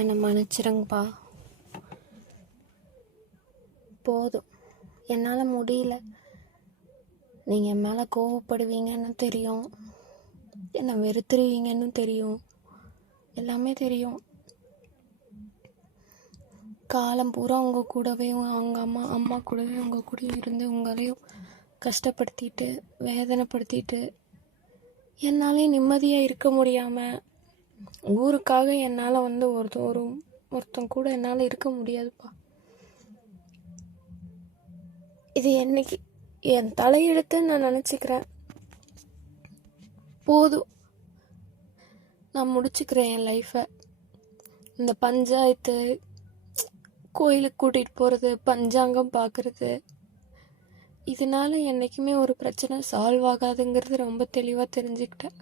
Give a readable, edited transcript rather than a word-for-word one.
என்னை மன்னிச்சிருங்கப்பா. போதும், என்னால் முடியல. நீங்கள் என் மேலே கோவப்படுவீங்கன்னு தெரியும், என்னை வெறுத்துருவீங்கன்னு தெரியும், எல்லாமே தெரியும். காலம் பூரா உங்கள் கூடவே அவங்க அம்மா கூடவே உங்கள் கூட இருந்து உங்களையும் கஷ்டப்படுத்திட்டு வேதனைப்படுத்திட்டு என்னாலே நிம்மதியாக இருக்க முடியாமல், ஊருக்காக என்னால் ஒருத்தன் கூட என்னால் இருக்க முடியாதுப்பா. இது என்னைக்கு என் தலையெழுத்துன்னு நான் நினச்சிக்கிறேன். போதும், நான் முடிச்சுக்கிறேன் என் லைஃப்பை. இந்த பஞ்சாயத்து, கோயிலுக்கு கூட்டிகிட்டு போகிறது, பஞ்சாங்கம் பார்க்குறது, இதனால என்றைக்குமே ஒரு பிரச்சனை சால்வ் ஆகாதுங்கிறது ரொம்ப தெளிவாக தெரிஞ்சுக்கிட்டேன்.